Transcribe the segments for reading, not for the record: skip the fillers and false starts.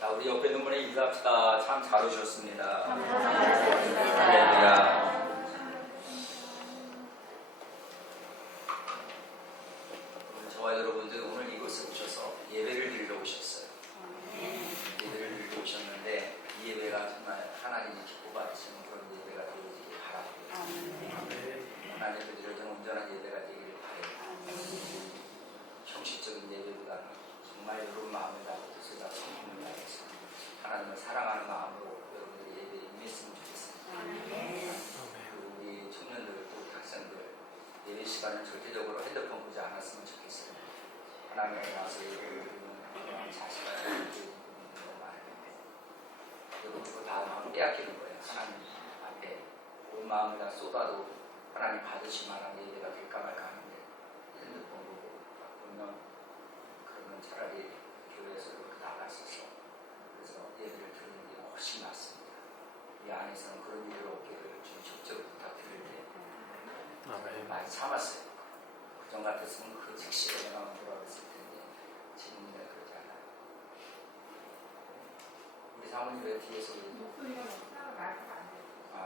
자, 우리 옆에 있는 분에 인사합시다. 참 잘 오셨습니다. 감사합니다. 할렐루야. 저와 여러분들 오늘 이곳에 오셔서 예배를 드리러 오셨어요. 예배를 드리러 오셨는데 이 예배가 정말 하나님이 기뻐 받으시는 그런 예배가 되어지길 바랍니다. 하나님께 드려지는 온전한 예배가 되기를 바랍니다. 형식적인 예배보다는 정말 여러분 마음을 다하고 뜻을 다하고 성품을 다해서 하나님을 사랑하는 마음으로 여러분들의 예배에 임했으면 좋겠습니다. 그리고 우리 청년들, 우리 학생들 예배 시간은 절대적으로 핸드폰 보지 않았으면 좋겠어요. 하나님 앞에 나와서 예배를 드리는 그런 자식과 예배를 너무 많은데 여러분 그거 다 마음 빼앗기는 거예요. 하나님 앞에 온 마음을 다 쏟아도 하나님 받으실 만한 예배가 될까 말까 하는데 핸드폰 보고 보면 그러면 차라리 교회에서 그렇게 나가 있어서 그래서 예배를 드리는 게 훨씬 낫습니다. 이 안에서는 그런 일이 없기를 좀 적극적으로 부탁드리는데 많이 참았어요. 그전 같았으면 그 즉시로 내가 돌아왔을 텐데 지금은 내가 그러지 않아요. 우리 사모님 왜 뒤에서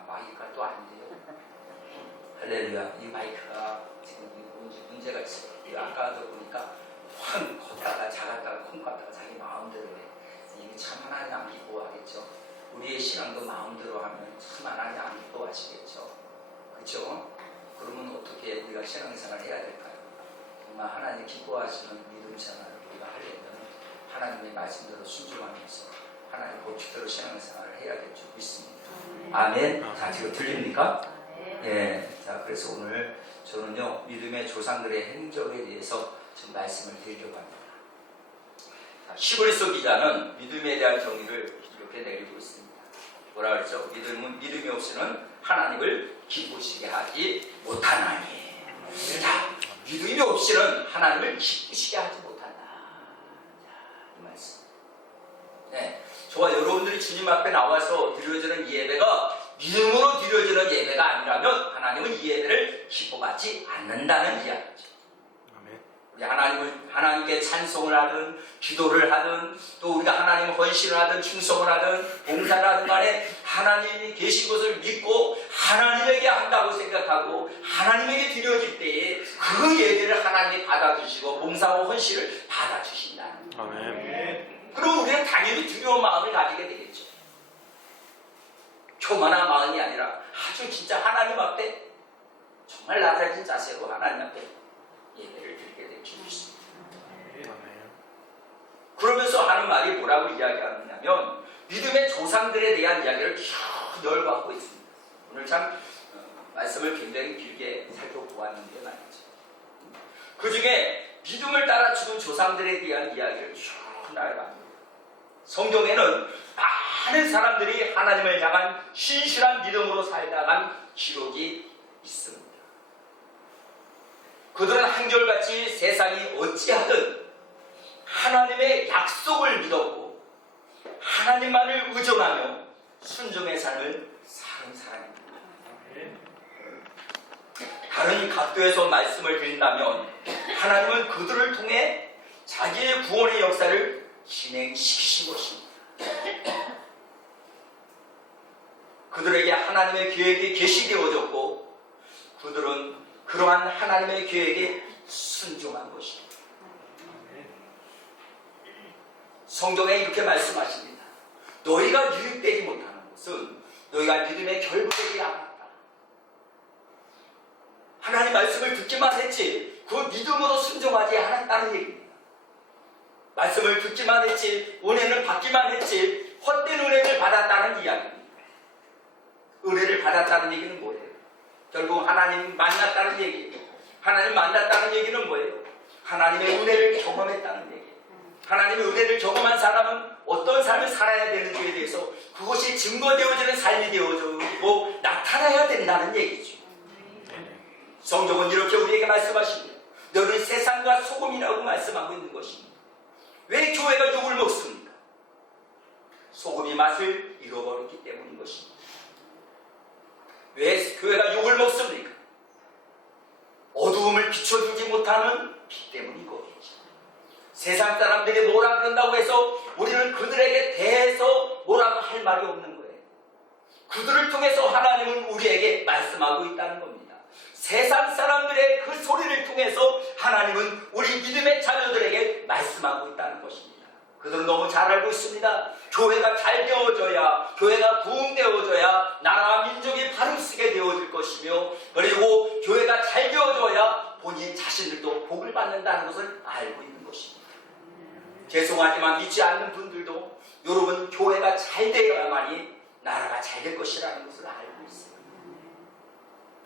마이크가 또 안 돼요? 할렐루야. 이 마이크가 지금 문제가 있어요. 아까도 보니까 확 컸다가 작았다가 콩 같다가 자기 마음대로 해. 이게 참 하나님 안 기뻐하겠죠. 우리의 신앙도 마음대로 하면 참 하나님 안 기뻐하시겠죠. 그렇죠? 그러면 어떻게 우리가 신앙생활을 해야 될까요? 정말 하나님 기뻐하시는 믿음 생활을 우리가 하려면 하나님의 말씀대로 순종하면서 하나님 법칙대로 신앙생활을 해야 될 줄 믿습니다. 아멘. 자, 지금 들립니까? 예. 자, 그래서 오늘 저는요 믿음의 조상들의 행적에 대해서 지금 말씀을 드리려고 합니다. 자, 히브리서 기자는 믿음에 대한 정의를 이렇게 내리고 있습니다. 뭐라 그랬죠? 믿음이 없이는 하나님을 기쁘시게 하지 못하나니. 자, 믿음이 없이는 하나님을 기쁘시게 하지 못한다. 자, 이 말씀. 네, 저와 여러분들이 주님 앞에 나와서 드려지는 이 예배가 믿음으로 드려지는 예배가 아니라면 하나님은 이 예배를 기뻐받지 않는다는 이야기죠. 우리 하나님께 찬송을 하든 기도를 하든 또 우리가 하나님 헌신을 하든 충성을 하든 봉사를 하든 간에 하나님이 계신 것을 믿고 하나님에게 한다고 생각하고 하나님에게 드려질 때에 그 예배를 하나님이 받아주시고 봉사와 헌신을 받아주신다는 거예요. 아멘. 그럼 우리는 당연히 두려운 마음을 가지게 되겠죠. 교만한 마음이 아니라 아주 진짜 하나님 앞에 정말 낮아진 자세로 하나님 앞에 예배를 드리게 될 줄 믿습니다. 그러면서 하는 말이 뭐라고 이야기하느냐면 믿음의 조상들에 대한 이야기를 쭉 열받고 있습니다. 오늘 참 말씀을 굉장히 길게 살펴보았는데 말이죠. 그 중에 믿음을 따라 죽은 조상들에 대한 이야기를 쭉 나열합니다. 성경에는 많은 사람들이 하나님을 향한 신실한 믿음으로 살다간 기록이 있습니다. 그들은 한결같이 세상이 어찌하든 하나님의 약속을 믿었고 하나님만을 의존하며 순종의 삶을 사는 사람입니다. 다른 각도에서 말씀을 드린다면 하나님은 그들을 통해 자기의 구원의 역사를 진행시키신 것입니다. 그들에게 하나님의 계획이 계시되어졌고 그들은 그러한 하나님의 계획에 순종한 것입니다. 성경에 이렇게 말씀하십니다. 너희가 유익되지 못하는 것은 너희가 믿음의 결부되지 않았다. 하나님 말씀을 듣기만 했지 그 믿음으로 순종하지 않았다는 얘기입니다. 말씀을 듣기만 했지 은혜는 받기만 했지 헛된 은혜를 받았다는 이야기입니다. 은혜를 받았다는 얘기는 뭐예요? 결국 하나님 만났다는 얘기예요. 하나님 만났다는 얘기는 뭐예요? 하나님의 은혜를 경험했다는 얘기예요. 하나님의 은혜를 경험한 사람은 어떤 삶을 살아야 되는지에 대해서 그것이 증거되어지는 삶이 되어지고 나타나야 된다는 얘기죠. 성경은 이렇게 우리에게 말씀하십니다. 너는 세상과 소금이라고 말씀하고 있는 것입니다. 왜 교회가 욕을 먹습니까? 소금이 맛을 잃어버렸기 때문인 것입니다. 왜 교회가 욕을 먹습니까? 어두움을 비춰주지 못하는 빛 때문인 거겠죠. 세상 사람들이 뭐라 그런다고 해서 우리 우리는 그들에게 대해서 뭐라고 할 말이 없는 거예요. 그들을 통해서 하나님은 우리에게 말씀하고 있다는 겁니다. 세상 사람들의 그 소리를 통해서 하나님은 우리 믿음의 자녀들에게 말씀하고 있다는 것입니다. 그들은 너무 잘 알고 있습니다. 교회가 잘 되어져야, 교회가 부흥되어져야 나라와 민족이 바로쓰게 되어질 것이며, 그리고 교회가 잘 되어져야 본인 자신들도 복을 받는다는 것을 알고 있는 것입니다. 죄송하지만 믿지 않는 분들도 여러분 교회가 잘 되어야만이 나라가 잘 될 것이라는 것을 알고 있어요.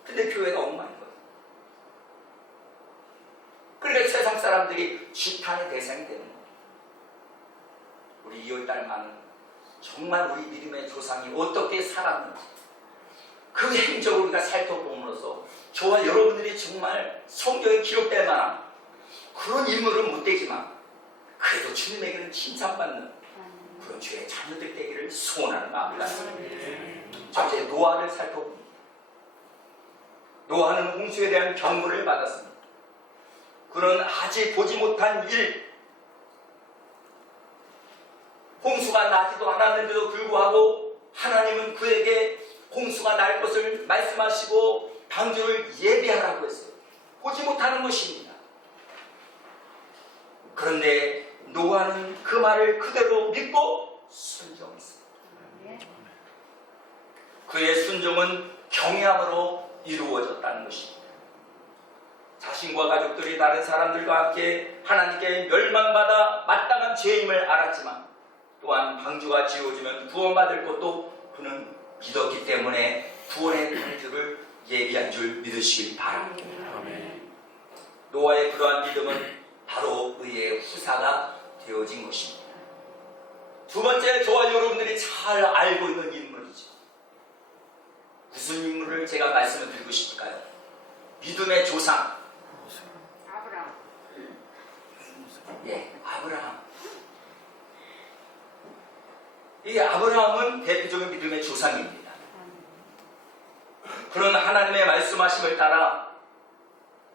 근데 교회가 엉망이거든요. 그러니까 세상 사람들이 지탄의 대상이 되는 거예요. 우리 2월달만은 정말 우리 믿음의 조상이 어떻게 살았는지 그 행적을 우리가 살펴봄으로써 저와 여러분들이 정말 성경에 기록될 만한 그런 인물은 못 되지만 그래도 주님에게는 칭찬받는 그런 주의 자녀들 되기를 소원하는 마음이 같습니다. 첫째, 노아를 살펴봅니다. 노아는 홍수에 대한 경고를 받았습니다. 그는 아직 보지 못한 일, 홍수가 나지도 않았는데도 불구하고 하나님은 그에게 홍수가 날 것을 말씀하시고 방주를 예비하라고 했어요. 보지 못하는 것입니다. 그런데 노아는 그 말을 그대로 믿고 순종했습니다. 그의 순종은 경외함으로 이루어졌다는 것입니다. 자신과 가족들이 다른 사람들과 함께 하나님께 멸망받아 마땅한 죄임을 알았지만 또한 방주가 지어지면 구원받을 것도 그는 믿었기 때문에 구원의 방주를 예비한 줄 믿으시길 바랍니다. 노아의 그러한 믿음은 바로 의의 후사가 되어진 것입니다. 두 번째, 저와 여러분들이 잘 알고 있는 인물이죠. 무슨 인물을 제가 말씀을 드리고 싶을까요? 믿음의 조상. 아브라함. 예, 아브라함. 이 아브라함은 대표적인 믿음의 조상입니다. 그런 하나님의 말씀하심을 따라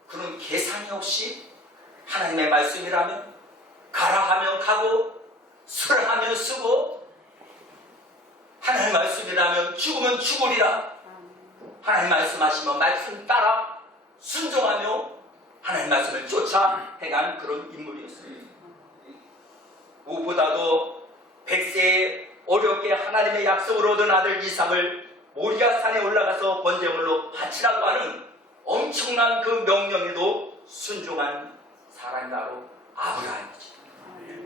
그런 계산이 없이 하나님의 말씀이라면 가라 하면 가고 쓰라 하면 쓰고 하나님의 말씀이라면 죽으면 죽으리라. 하나님 말씀하시면 말씀 따라 순종하며 하나님 말씀을 쫓아 행한 그런 인물이었습니다. 무엇보다도 100세에 어렵게 하나님의 약속을 얻은 아들 이삭을 모리아 산에 올라가서 번제물로 바치라고 하는 엄청난 그 명령에도 순종한 사람이 바로 아브라함이죠.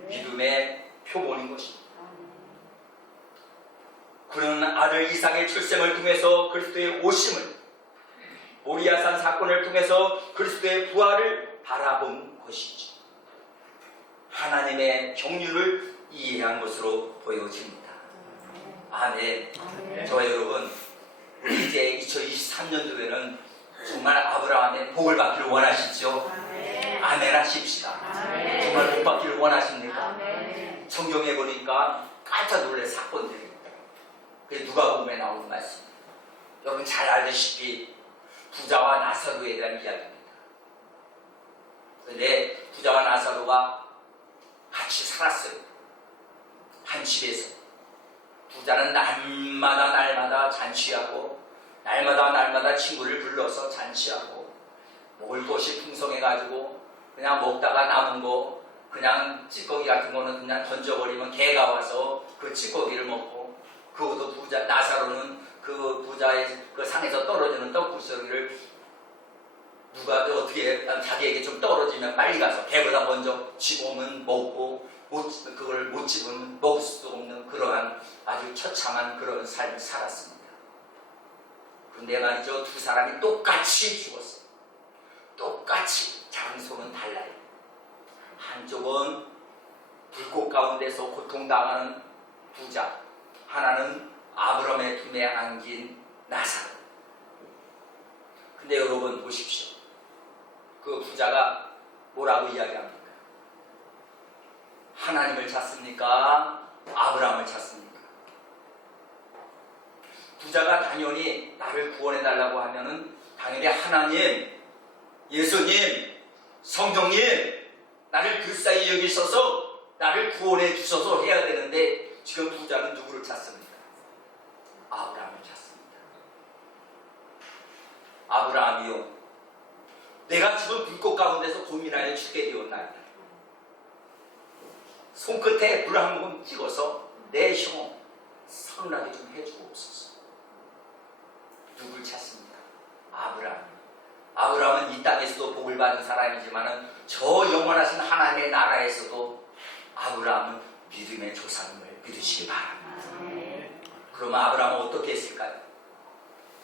믿음의 표본인 것입니다. 그는 아들 이삭의 출생을 통해서 그리스도의 오심을, 모리아산 사건을 통해서 그리스도의 부활을 바라본 것이죠. 하나님의 경륜을 이해한 것으로 보여집니다. 아멘. 저와 여러분, 우리 이제 2023년도에는 정말 아브라함의 복을 받기를 원하시죠? 아멘 하십시다. 정말 복 받기를 원하십니까? 성경에 보니까 깜짝 놀랄 사건들이 있다. 그게 누가복음에 나오는 말씀입니다. 여러분 잘 알다시피 부자와 나사로에 대한 이야기입니다. 그런데 부자와 나사로가 같이 살았어요. 한 집에서. 부자는 날마다 잔치하고 날마다 친구를 불러서 잔치하고 먹을 것이 풍성해가지고 그냥 먹다가 남은 거 그냥 찌꺼기 같은 거는 그냥 던져버리면 개가 와서 그 찌꺼기를 먹고, 그것도 부자 나사로는 그 부자의 그 상에서 떨어지는 떡구석이를 누가 어떻게 자기에게 좀 떨어지면 빨리 가서 개보다 먼저 집으면 먹고 그걸 못 집으면 먹을 수도 없는 그러한 아주 처참한 그런 삶을 살았습니다. 그런데 말이죠, 두 사람이 똑같이 죽었어요. 똑같이. 장소는 달라요. 한쪽은 불꽃 가운데서 고통당하는 부자, 하나는 아브라함의 품에 안긴 나사로. 근데 여러분 보십시오. 그 부자가 뭐라고 이야기합니까? 하나님을 찾습니까? 아브라함을 찾습니까? 부자가 당연히 나를 구원해달라고 하면은 당연히 하나님, 예수님, 성령님, 나를 그 사이에 여기셔서 나를 구원해 주셔서 해야 되는데 지금 부자는 누구를 찾습니까? 아브라함을 찾습니다. 아브라함이요, 내가 지금 불꽃 가운데서 고민하여 죽게 되었나이다. 손끝에 물 한 모금 찍어서 내 형 선하게 좀 해주옵소서. 누굴 찾습니까? 아브라함. 아브라함은 이 땅에서도 복을 받은 사람이지만 저 영원하신 하나님의 나라에서도 아브라함은 믿음의 조상을 믿으시기 바랍니다. 그러면 아브라함은 어떻게 했을까요?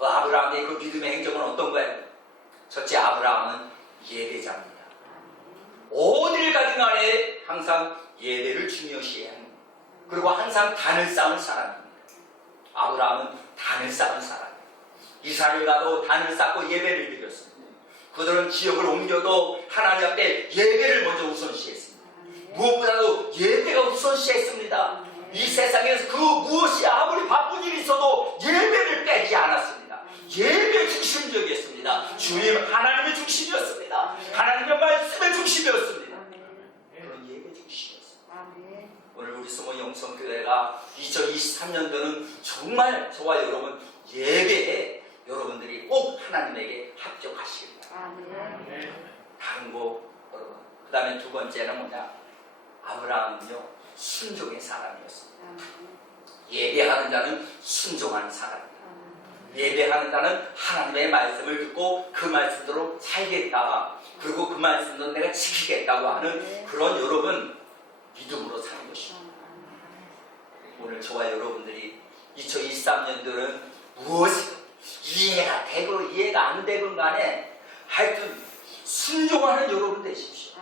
아브라함의 그 믿음의 행정은 어떤 거예요? 첫째, 아브라함은 예배자입니다. 어딜 가든 간에 항상 예배를 중요시해야 합니다. 그리고 항상 단을 쌓은 사람입니다. 아브라함은 단을 쌓은 사람이에요. 이스라엘 가도 단을 쌓고 예배를 드렸습니다. 그들은 지역을 옮겨도 하나님 앞에 예배를 먼저 우선시했습니다. 무엇보다도 예배가 우선시했습니다. 이 세상에서 그 무엇이 아무리 바쁜 일이 있어도 예배를 빼지 않았습니다. 예배 중심적이었습니다. 주님 하나님의 중심이었습니다. 하나님의 말씀의 중심이었습니다. 그런 예배 중심이었습니다. 오늘 우리 소모 영성교회가 2023년도는 정말 저와 여러분 예배에 여러분들이 꼭 하나님에게 합격하시길 바랍니다. 다른 거 여러분. 그 다음에 두 번째는 뭐냐? 아브라함은요 순종의 사람이었습니다. 예배하는 자는 순종하는 사람입니다. 예배하는 자는 하나님의 말씀을 듣고 그 말씀대로 살겠다. 그리고 그 말씀도 내가 지키겠다고 하는 그런 여러분 믿음으로 사는 것입니다. 오늘 저와 여러분들이 2023년도는 무엇이 이해가 되고 이해가 안 되건 간에 하여튼 순종하는 여러분 되십시오.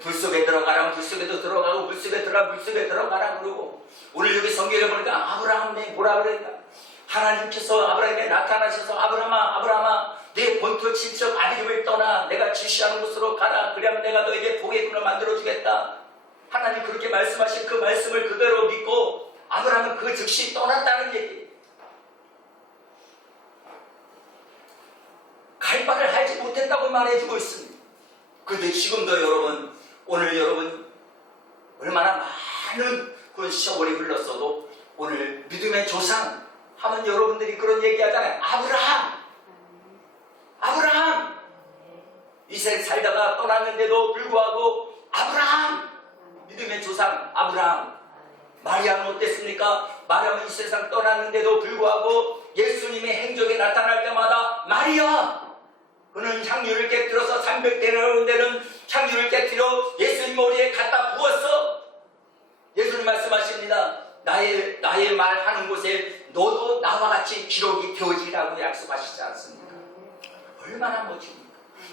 불속에 들어가라면 불속에도 들어가고 물속에 들어가 물속에 들어가라 그러고 오늘 여기 성경에 보니까 아브라함이 뭐라 그랬나? 하나님께서 아브라함에게 나타나셔서 아브라함아 내 본토 친척 아비집을 떠나 내가 지시하는 곳으로 가라. 그러면 내가 너에게 복의 근을 만들어주겠다. 하나님 그렇게 말씀하신 그 말씀을 그대로 믿고 아브라함은 그 즉시 떠났다는 얘기예요. 갈 바를 알지 못했다고 말해주고 있습니다. 그런데 지금도 여러분 오늘 여러분 얼마나 많은 그런 세월이 흘렀어도 오늘 믿음의 조상 하면 여러분들이 그런 얘기하잖아요. 아브라함 이세 살다가 떠났는데도 불구하고 아브라함 믿음의 조상 아브라함. 마리아는 어땠습니까? 마리아는 이 세상 떠났는데도 불구하고 예수님의 행적에 나타날 때마다 마리아 그는 향유를 깨뜨려서 300대는 향유를 깨뜨려 예수님 머리에 갖다 부었어. 예수님 말씀하십니다. 나의 말하는 곳에 너도 나와 같이 기록이 되어지라고 약속하시지 않습니까? 얼마나 멋집니까?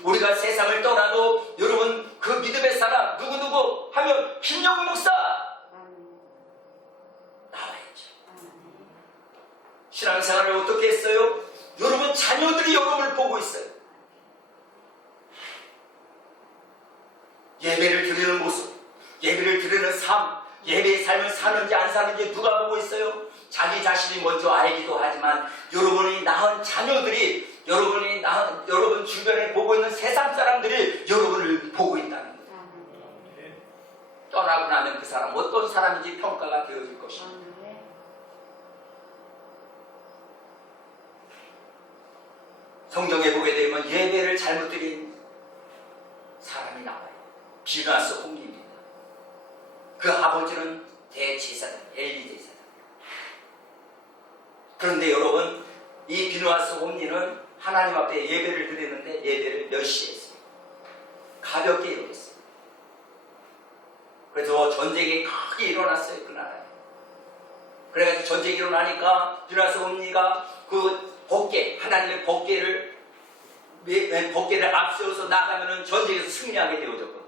우리가 세상을 떠나도 여러분 그 믿음의 사람 누구누구 하면 김영우 목사 나와야죠. 신앙생활을 어떻게 했어요? 여러분 자녀들이 여러분을 보고 있어요. 예배를 드리는 모습, 예배를 드리는 삶, 예배의 삶을 사는지 안 사는지 누가 보고 있어요? 자기 자신이 먼저 알기도 하지만 여러분이 낳은 자녀들이 여러분 주변에 보고 있는 세상 사람들이 여러분을 보고 있다는 거예요. 떠나고 나면 그 사람 어떤 사람인지 평가가 되어질 것입니다. 성경에 보게 되면 예배를 잘못 드린 사람이 나와요. 비나스 홍리입니다. 그 아버지는 대제사장, 엘리 제사장. 그런데 여러분, 이 비누아스 홍리는 하나님 앞에 예배를 드리는데 예배를 몇 시에 했어요? 가볍게 여겼어요. 그래서 전쟁이 크게 일어났어요, 그 나라에. 그래가지고 전쟁이 일어나니까 비누아스 홍리가 그 법궤, 하나님의 법궤를 앞세워서 나가면은 전쟁에서 승리하게 되어졌거든요.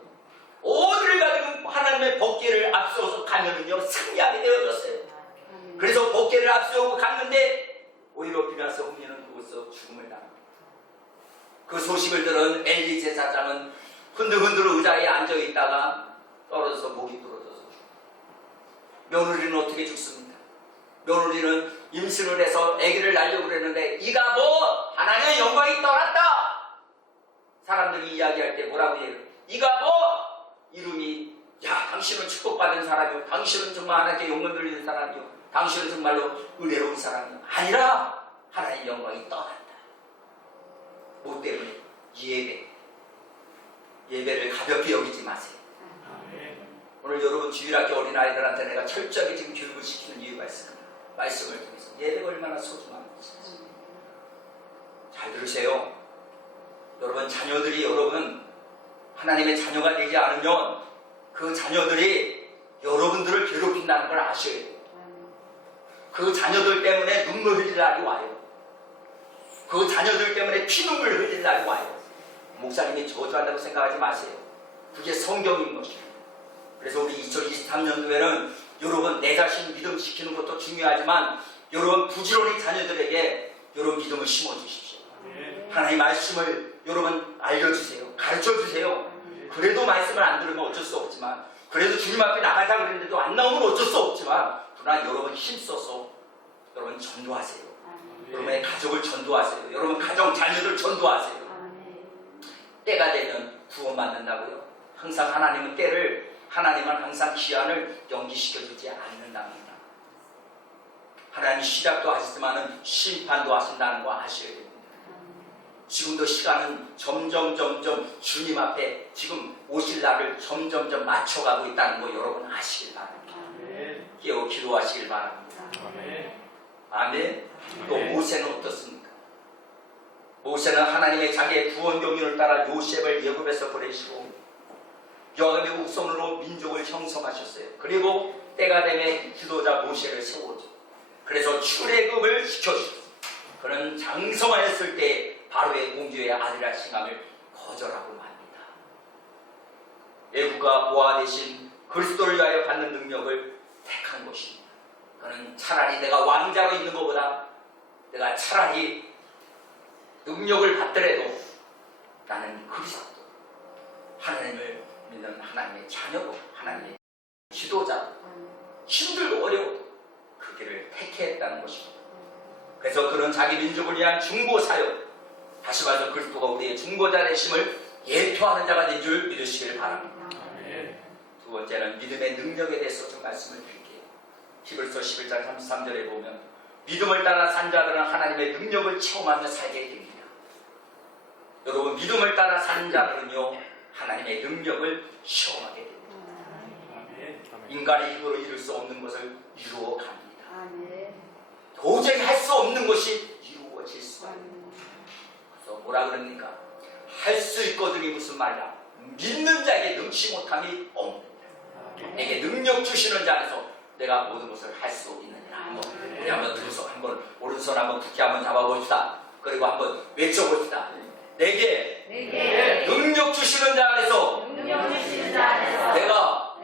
어디를 가든 하나님의 법궤를 앞세워서 가면은요 승리하게 되어졌어요. 그래서 법궤를 앞세우고 갔는데 오히려 비나스 홍리는 그곳에서 죽음을 당합니다. 그 소식을 들은 엘리 제사장은 흔들흔들 의자에 앉아 있다가 떨어져서 목이 부러져서 죽습니다. 며느리는 어떻게 죽습니까? 며느리는 임신을 해서 아기를 낳으려고 그랬는데 이가 뭐 하나님의 영광이 떠났다. 사람들이 이야기할 때 뭐라고 해요? 이가 뭐 이름이 야, 당신은 축복받은 사람이요, 당신은 정말 하나님께 영광 돌리는 사람이요, 당신은 정말로 은혜로운 사람이요. 아니라 하나님의 영광이 떠난다. 뭐 때문에? 예배를 가볍게 여기지 마세요. 오늘 여러분 주일학교 어린아이들한테 내가 철저하게 지금 교육을 시키는 이유가 있습니다. 말씀을 통해서 예배가 얼마나 소중한지 잘 들으세요. 여러분 자녀들이 여러분 하나님의 자녀가 되지 않으면 그 자녀들이 여러분들을 괴롭힌다는 걸 아셔야 돼요. 그 자녀들 때문에 눈물 흘릴 날이 와요. 그 자녀들 때문에 피눈물 흘릴 날이 와요. 목사님이 저주한다고 생각하지 마세요. 그게 성경인 것이에요. 그래서 우리 2023년도에는 여러분 내 자신 믿음 지키는 것도 중요하지만 여러분 부지런히 자녀들에게 여러분 믿음을 심어주십시오. 하나님의 말씀을 여러분 알려주세요. 가르쳐주세요. 그래도 말씀을 안 들으면 어쩔 수 없지만, 그래도 주님 앞에 나가자 그랬는데도 안 나오면 어쩔 수 없지만, 그러나 여러분 힘써서 여러분 전도하세요. 여러분의 가족을 전도하세요. 여러분 가정 자녀들 전도하세요. 때가 되면 구원받는다고요. 항상 하나님은 항상 기한을 연기시켜주지 않는답니다. 하나님 시작도 하시지만 심판도 하신다는 거 아셔야 됩니다. 지금도 시간은 점점 주님 앞에 지금 오실 날을 점점 맞춰가고 있다는 거 여러분 아시길 바랍니다. 깨어 기도하시길 바랍니다. 아멘. 또 모세는 어떻습니까? 모세는 하나님의 자기의 구원 경륜을 따라 요셉을 애굽에서 보내시고 여호와의 우선으로 민족을 형성하셨어요. 그리고 때가 되면 지도자 모세를 세워줘. 그래서 출애굽을 시켜주셨어요. 그는 장성하였을 때 바로의 공주의 아들이라 칭함을 거절하고 맙니다. 애굽과 보아 대신 그리스도를 위하여 받는 능력을 택한 것입니다. 그는 차라리 내가 왕자로 있는 것보다 내가 차라리 능력을 받더라도 나는 그리스도 하나님을 믿는 하나님의 자녀로, 하나님의 지도자로, 힘들고 어려워도 그 길을 택했다는 것입니다. 그래서 그는 자기 민족을 위한 중보 사역, 다시 말해서 그리스도가 우리의 중보자 되심을 예표하는 자가 된 줄 믿으시길 바랍니다. 두 번째는 믿음의 능력에 대해서 좀 말씀을 드릴게요. 히브리서 11장 33절에 보면 믿음을 따라 산 자들은 하나님의 능력을 체험하며 살게 됩니다. 여러분 믿음을 따라 산 자들은요 하나님의 능력을 체험하게 됩니다. 인간의 힘으로 이룰 수 없는 것을 이루어 갑니다. 도저히 할 수 없는 것이 이루어질 수가 있습니다. 그래서 뭐라 그럽니까? 할 수 있거든이 무슨 말이야? 믿는 자에게 능치 못함이 없느니라. 내게 능력 주시는 자 안에서 내가 모든 것을 할 수 있느니라. 우리 한번 들어서 한번 오른손 한번 굳게 한번 잡아봅시다. 그리고 한번 외쳐봅시다. 내게 능력 주시는 자 안에서 내가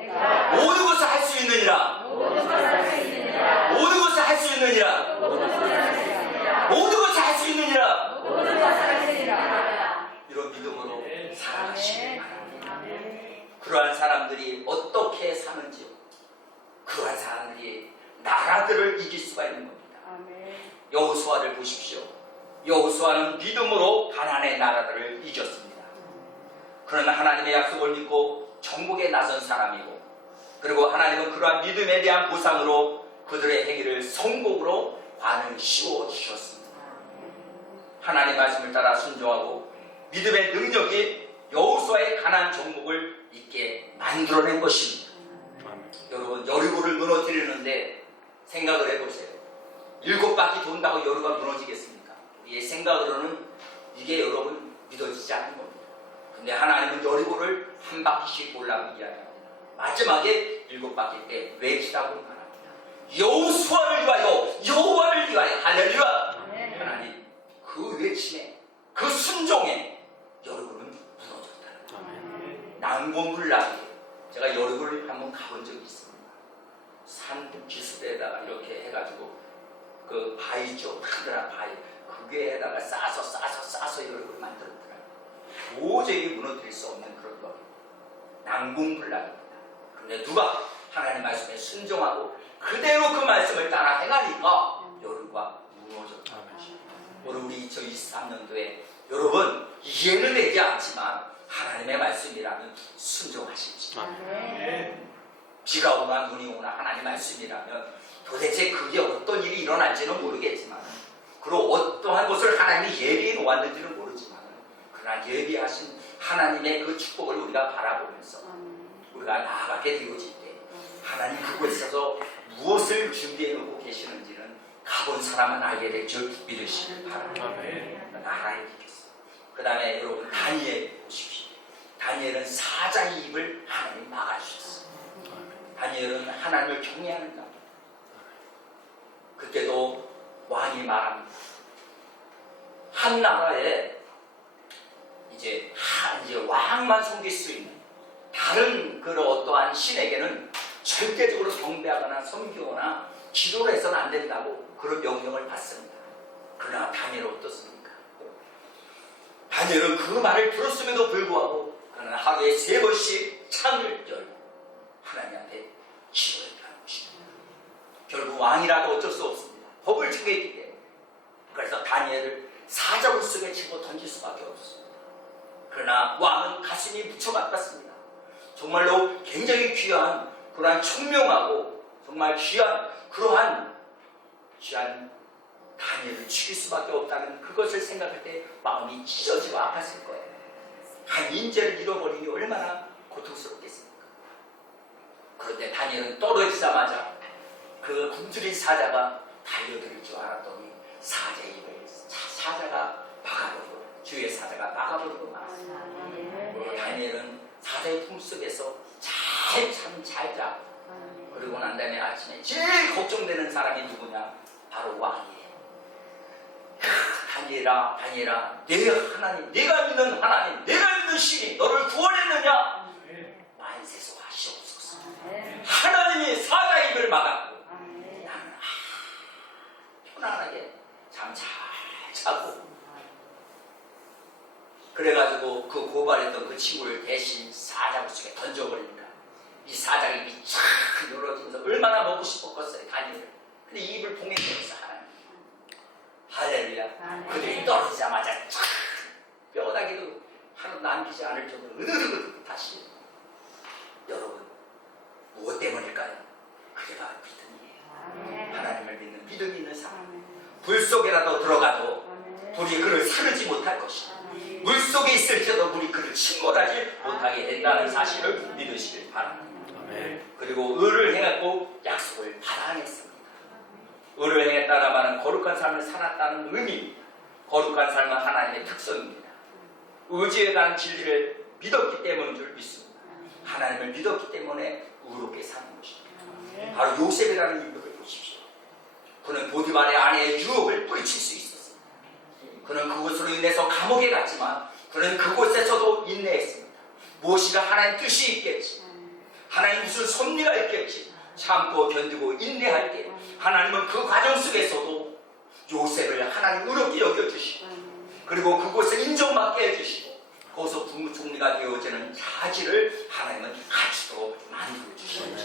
모든 것을 할 수 있느니라. 모든 것을 할 수 있느니라. 모든 것을 할 수 있느니라. 이런 믿음으로 살아가시기 바랍니다. 그러한 사람들이 어떻게 사는지요? 그러한 사람들이 나라들을 이길 수가 있는 겁니다. 여호수아를 보십시오. 여호수아는 믿음으로 가나안의 나라들을 이겼습니다. 그는 하나님의 약속을 믿고 정복에 나선 사람이고, 그리고 하나님은 그러한 믿음에 대한 보상으로 그들의 행위를 성공으로 관을 씌워 주셨습니다. 하나님의 말씀을 따라 순종하고 믿음의 능력이 여호수아의 가나안 정복을 있게 만들어낸 것입니다. 여러분 여리고를 무너뜨리는데 생각을 해보세요. 7바퀴 돈다고 여리고가 무너지겠습니까? 우리의 생각으로는 이게 여러분 믿어지지 않는 겁니다. 근데 하나님은 여리고를 한 바퀴씩 돌라고 이야기합니다. 마지막에 7바퀴 때 외치라고 말합니다. 여호수아를 위하여, 여호와를 위하여. 할렐루야. 하나님 그 외침에, 그 순종에 여리고는 무너졌다는 거예요. 난공불락에 제가 여리고를 한번 가본 적이 있습니다. 산 기슭에다가 이렇게 해가지고 그 바위죠, 크더라 바위, 그게에다가 싸서 여리고를 만들었더라고요. 도저히 무너뜨릴 수 없는 그런 거, 난공불락입니다. 그런데 누가 하나님 말씀에 순종하고 그대로 그 말씀을 따라 행하니까 여리고가 무너졌다는 것입니다. 오늘 우리 2023년도에 여러분 이해는 되지 않지만 하나님의 말씀이라면 순종하십시오. 비가 오나 눈이 오나 하나님 말씀이라면 도대체 그게 어떤 일이 일어날지는 모르겠지만, 그리고 어떠한 것을 하나님이 예비해 놓았는지는 모르지만, 그러나 예비하신 하나님의 그 축복을 우리가 바라보면서 우리가 나아가게 되어질 때 하나님 그곳에서 무엇을 준비해 놓고 계시는지는 가본 사람은 알게 될 줄 믿으시길 바랍니다. 하나님 믿겠습니다. 그 다음에 여러분 다니엘 보십시오. 다니엘은 사자의 입을 하나님 막아주셨어요. 다니엘은 하나님을 경외하는 자. 그때도 왕이 말합니다. 한 나라에 이제 왕만 섬길 수 있는 다른 그런 어떠한 신에게는 절대적으로 경배하거나 섬기거나 기도를 해서는 안 된다고 그런 명령을 받습니다. 그러나 다니엘은 어떻습니까? 다니엘은 그 말을 들었음에도 불구하고 그는 하루에 3번씩 창을 열고 하나님한테 기도했다는 것입니다. 결국 왕이라도 어쩔 수 없습니다. 법을 정했기 때문에. 그래서 다니엘을 사자굴 속에 집어 던질 수밖에 없습니다. 그러나 왕은 가슴이 무척 아팠습니다. 정말로 굉장히 귀한 그러한 총명하고 정말 그러한 귀한 다니엘을 죽일 수밖에 없다는 그것을 생각할 때 마음이 찢어지고 아팠을 거예요. 한 인재를 잃어버리니 얼마나 고통스럽겠습니까? 그런데 다니엘은 떨어지자마자 그 굶주린 사자가 달려들 줄 알았더니 사자의 입을 사자가 막아버리고 주의 사자가 막아버리고 말았습니다. 그리고 다니엘은 사자의 품속에서 잘 자. 그리고 난 다음에 아침에 제일 걱정되는 사람이 누구냐? 바로 왕이에요. 다니엘아, 내 하나님, 내가 믿는 하나님, 내가 믿는 신이 너를 구원했느냐? 만세서 하시옵소서. 하나님이 사자의 입을 막았고 나는 편안하게 잠 잘 자고, 그래가지고 그 고발했던 그 친구를 대신 사자굴 속에 던져버립니다. 이 사자의 입이 쫙 열어지면서 얼마나 먹고 싶었겠어요, 다니엘. 근데 이 입을 봉해버렸어, 하나님. 할렐루야. 그들이 떨어지자마자 쫙 뼈다귀도 하나도 남기지 않을 정도로 으르르 다시. 여러분, 무엇 때문일까요? 그게 바로 믿음이에요. 하나님을 믿는 믿음 있는 사람. 불 속에라도 들어가도 불이 그를 사르지 못할 것이다. 물 속에 있을지라도 물이 그를 침몰하지 못하게 된다는 사실을 믿으시길 바랍니다. 그리고 의를 행하고 약속을 받아냈습니다. 의를 행했다는 말은 거룩한 삶을 살았다는 의미입니다. 거룩한 삶은 하나님의 특성입니다. 의지에 대한 진리를 믿었기 때문인 줄 믿습니다. 하나님을 믿었기 때문에 의롭게 사는 것입니다. 바로 요셉이라는 인물을 보십시오. 그는 보디발의 아내의 유혹을 뿌리칠 수 있었습니다. 그는 그것으로 인해서 감옥에 갔지만 그는 그곳에서도 인내했습니다. 무엇이가 하나님 뜻이 있겠지, 하나님 무슨 섭리가 있겠지, 참고 견디고 인내할 때 하나님은 그 과정 속에서도 요셉을 하나님 의롭게 여겨주시고, 그리고 그곳을 인정받게 해주시고, 거기서 국무총리가 되어지는 자질을 하나님은 가치로 만들어주십니다.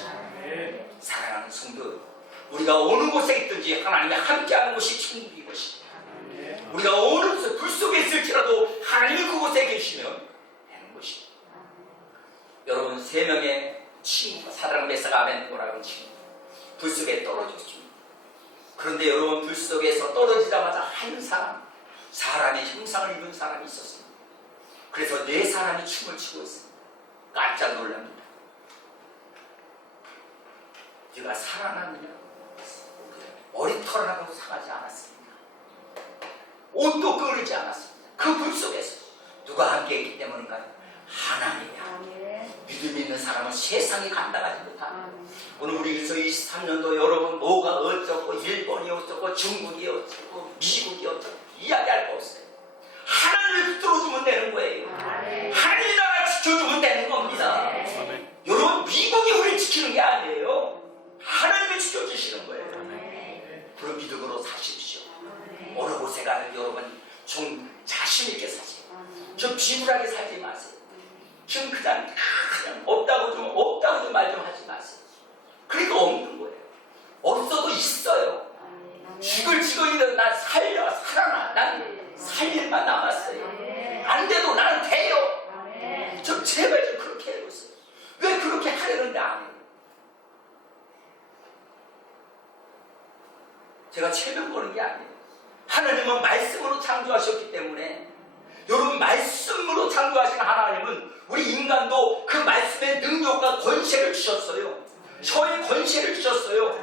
사랑하는 성도, 우리가 어느 곳에 있든지 하나님이 함께하는 곳이 천국인 것입니다. 우리가 어느 곳에 불 속에 있을지라도 하나님이 그곳에 계시면 되는 것입니다. 여러분, 3명의 친구가, 사드락 메삭 아벤고라는 친구, 불 속에 떨어졌습니다. 그런데 여러분, 불 속에서 떨어지자마자 한 사람의 형상을 입은 사람이 있었습니다. 그래서 4사람이 춤을 추고 있습니다. 깜짝 놀랍니다. 네가 살아났느냐? 머리털 하나도 상하지 않았습니다. 옷도 끓이지 않았습니다. 그 불 속에서 누가 함께 했기 때문인가요? 하나님이야. 믿음 있는 사람은 세상이 감당하지 못합니다. 오늘 우리 그래서 23년도 여러분 뭐가 어쩌고 일본이 어쩌고 중국이 어쩌고 미국이 어쩌고 이야기할 거 없어요. 하나님을 붙들어주면 되는 거예요. 하나님 나라 지켜주면 되는 겁니다. 여러분, 미국이 우리를 지키는 게 아니에요. 하나님이 지켜주시는 거예요. 그런 믿음으로 사십시오. 어느 곳에 가든 여러분 좀 자신있게 사세요. 좀 비굴하게 살지 마세요. 좀 그냥 없다고 좀 말 좀 하지 마세요. 그러니까 없는 거예요. 없어도 있어요. 죽을 지경이든 난 살아나. 난 살 일만 남았어요. 안 돼도 나는 돼요. 좀 제발 좀 그렇게 해보세요. 왜 그렇게 하려는데 안 해요? 제가 체면 거는 게 아니에요. 하나님은 말씀으로 창조하셨기 때문에, 여러분, 말씀으로 창조하신 하나님은 우리 인간도 그 말씀의 능력과 권세를 주셨어요. 혀의 권세를 주셨어요.